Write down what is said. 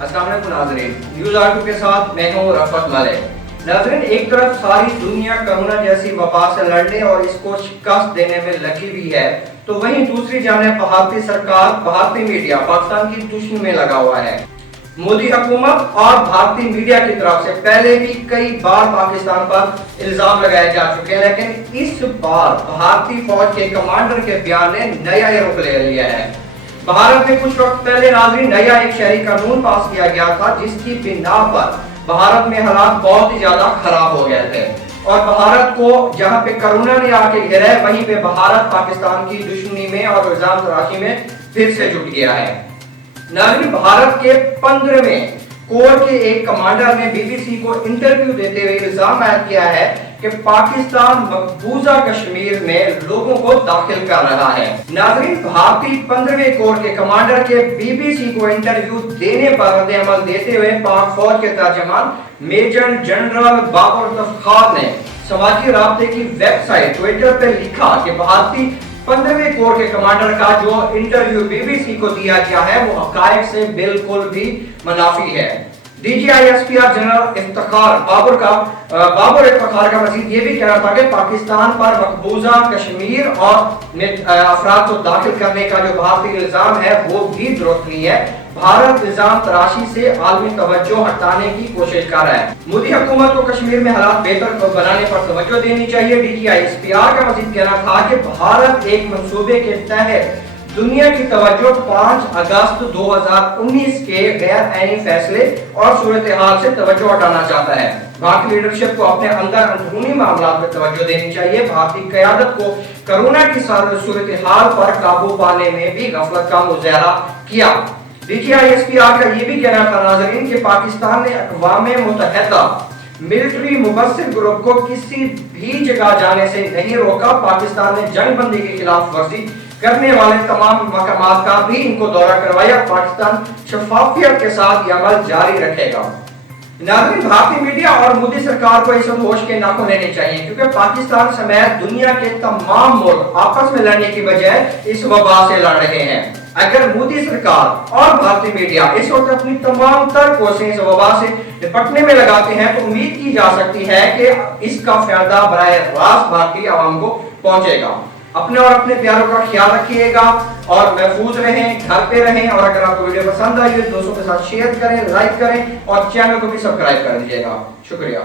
السلام علیکم ناظرین، نیوز آر2 کے ساتھ میں ہوں رفعت ملک۔ ناظرین، ایک طرف ساری دنیا کرونا جیسی وبا سے لڑنے اور اس کو شکست دینے میں لگی ہوئی ہے، تو وہیں دوسری جانب بھارتی سرکار، بھارتی میڈیا پاکستان کی دشمنی میں لگا ہوا ہے۔ مودی حکومت اور بھارتی میڈیا کی طرف سے پہلے بھی کئی بار پاکستان پر الزام لگائے جا چکے ہیں، لیکن اس بار بھارتی فوج کے کمانڈر کے بیان نے نیا رخ لے لیا ہے۔ بھارت میں کچھ وقت پہلے ناظرین نیا ایک شہری قانون پاس کیا گیا تھا، جس کی بنا پر بھارت میں حالات بہت ہی زیادہ خراب ہو گئے تھے، اور بھارت کو جہاں پہ کرونا نے آ کے گھیرا ہے، وہیں پہ بھارت پاکستان کی دشمنی میں اور الزام تراشی میں پھر سے جٹ گیا ہے۔ ناظرین، بھارت کے 15ویں کور کے ایک کمانڈر نے بی بی سی کو انٹرویو دیتے ہوئے الزام عائد کیا ہے کہ پاکستان مقبوضہ کشمیر میں لوگوں کو داخل کر رہا ہے۔ ناظرین، بھارتی 15ویں کور کے کمانڈر کے بی بی سی کو انٹرویو دینے پر رد عمل دیتے ہوئے پاک فوج کے ترجمان میجر جنرل بابر افتخار نے سماجی رابطے کی ویب سائٹ ٹویٹر پہ لکھا کہ بھارتی 15ویں کور کے کمانڈر کا جو انٹرویو بی بی سی کو دیا گیا ہے وہ حقائق سے بالکل بھی منافی ہے۔ D G I S P R general Iftikhar Babar Iftikhar کا مزید یہ بھی کہنا تھا کہ پاکستان پر مقبوضہ کشمیر اور افراد کو داخل کرنے کا جو بھارتی الزام ہے وہ بھی درست نہیں ہے۔ بھارت الزام تراشی سے عالمی توجہ ہٹانے کی کوشش کر رہا ہے۔ مودی حکومت کو کشمیر میں حالات بہتر بنانے پر توجہ دینی چاہیے۔ D G I S P R کا مزید کہنا تھا کہ بھارت ایک منصوبے کے تحت دنیا کی توجہ 5 اگست 2019 کے غیر آئینی فیصلے اور صورتحال سے توجہ ہٹانا چاہتا ہے۔ بھارتی لیڈرشپ کو اپنے اندر اندرونی معاملات میں توجہ دینی چاہیے۔ بھارتی قیادت کو کرونا کی صورتحال پر قابو پانے میں بھی غفلت کا مظاہرہ کیا۔ D G I S P R کا یہ بھی کہنا تھا ناظرین کہ پاکستان نے اقوام متحدہ ملٹری مبصر گروپ کو کسی بھی جگہ جانے سے نہیں روکا۔ پاکستان نے جنگ بندی کے خلاف ورزی کرنے والے تمام مقامات کا بھی ان کو دورہ کروایا۔ پاکستان شفافیت کے ساتھ یہ عمل جاری رکھے گا۔ ناظرین، بھارتی میڈیا اور مودی سرکار کو اس وقت ہوش کے ناخن لینے چاہیے، کیونکہ پاکستان سمیت دنیا کے تمام ملک آپس میں لڑنے کی بجائے اس وبا سے لڑ رہے ہیں۔ اگر مودی سرکار اور بھارتی میڈیا اس وقت اپنی تمام تر کوششیں اس وبا سے نپٹنے میں لگاتے ہیں تو امید کی جا سکتی ہے کہ اس کا فائدہ براہ راست بھارتی عوام کو پہنچے گا۔ اپنے اور اپنے پیاروں کا خیال رکھیے گا اور محفوظ رہیں، گھر پہ رہیں، اور اگر آپ کو ویڈیو پسند آئی ہے دوستوں کے ساتھ شیئر کریں، لائک کریں اور چینل کو بھی سبسکرائب کر دیجیے گا۔ شکریہ۔